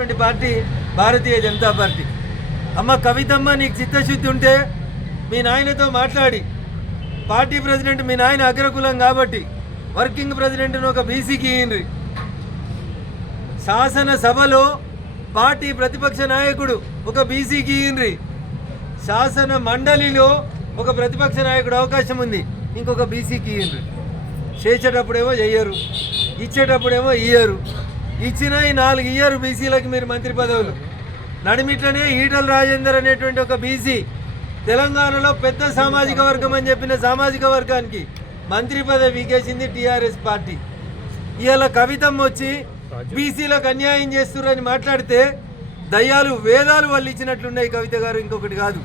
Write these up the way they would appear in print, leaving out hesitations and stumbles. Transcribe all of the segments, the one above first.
ఉన్నటువంటి party Bharatiya Janata party. అమ్మ కవితమ్మ, నీకు చిత్తశుద్ధి ఉంటే మీ నాయనతో మాట్లాడి, పార్టీ ప్రెసిడెంట్ మీ నాయన అగ్రకులం కాబట్టి వర్కింగ్ ప్రెసిడెంట్ను ఒక బీసీకి ఇయ్యండి. శాసనసభలో పార్టీ ప్రతిపక్ష నాయకుడు ఒక బీసీకి ఇయ్యండి. శాసన మండలిలో ఒక ప్రతిపక్ష నాయకుడు అవకాశం ఉంది, ఇంకొక బీసీకి ఇయ్యండి. చేసేటప్పుడేమో చెయ్యరు, ఇచ్చేటప్పుడేమో ఇయ్యరు. ఇచ్చిన ఈ 4 ఇయ్యరు బీసీలకు మీరు మంత్రి పదవులు. నడిమిట్లనే ఈటల రాజేందర్ అనేటువంటి ఒక బీసీ తెలంగాణలో పెద్ద సామాజిక వర్గం అని చెప్పిన సామాజిక వర్గానికి మంత్రి పదవి వీకేసింది టీఆర్ఎస్ పార్టీ. ఇవాళ కవితమ్మ వచ్చి బీసీలకు అన్యాయం చేస్తున్నారని మాట్లాడితే దయ్యాలు వేదాలు వాళ్ళు ఇచ్చినట్లున్నాయి. కవిత గారు, ఇంకొకటి కాదు,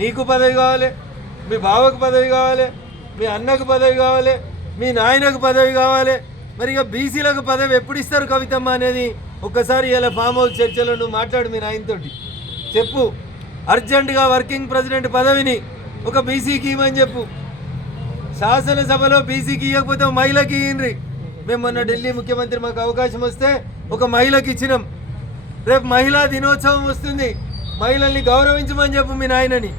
నీకు పదవి కావాలి, మీ బావకు పదవి కావాలి, మీ అన్నకు పదవి కావాలి, మీ నాయనకు పదవి కావాలి. మరి ఇక బీసీలకు పదవి ఎప్పుడు ఇస్తారు కవితమ్మ అనేది ఒక్కసారి ఇలా ఫామ్ హౌస్ చర్చలో నువ్వు మాట్లాడు, మీ నాయనతోటి చెప్పు. అర్జెంటుగా వర్కింగ్ ప్రెసిడెంట్ పదవిని ఒక బీసీకి ఇవ్వమని చెప్పు. శాసనసభలో బీసీకి ఇవ్వకపోతే మహిళకి ఇయ్యండి. మేము మొన్న ఢిల్లీ ముఖ్యమంత్రి మాకు అవకాశం వస్తే ఒక మహిళకి ఇచ్చినాం. రేపు మహిళా దినోత్సవం వస్తుంది, మహిళల్ని గౌరవించమని చెప్పు మీ నాయనని.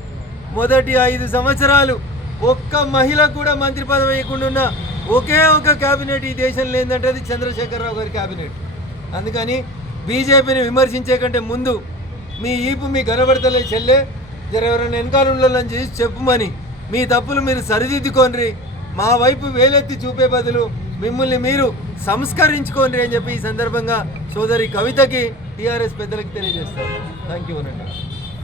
మొదటి 5 సంవత్సరాలు ఒక్క మహిళకు కూడా మంత్రి పదవి ఇవ్వకుండా ఉన్న ఒకే ఒక క్యాబినెట్ ఈ దేశంలో ఏంటంటే అది చంద్రశేఖరరావు గారి క్యాబినెట్. అందుకని బీజేపీని విమర్శించే కంటే ముందు మీ ఈపు మీ గనబడతలే చెల్లె, జర ఎవరైనా వెనకాల ఉండాలని చేసి చెప్పుమని మీ తప్పులు మీరు సరిదిద్దుకోండి. మా వైపు వేలెత్తి చూపే బదులు మిమ్మల్ని మీరు సంస్కరించుకోండి అని చెప్పి ఈ సందర్భంగా సోదరి కవితకి టీఆర్ఎస్ పెద్దలకి తెలియజేస్తారు. థ్యాంక్ యూ అనండి.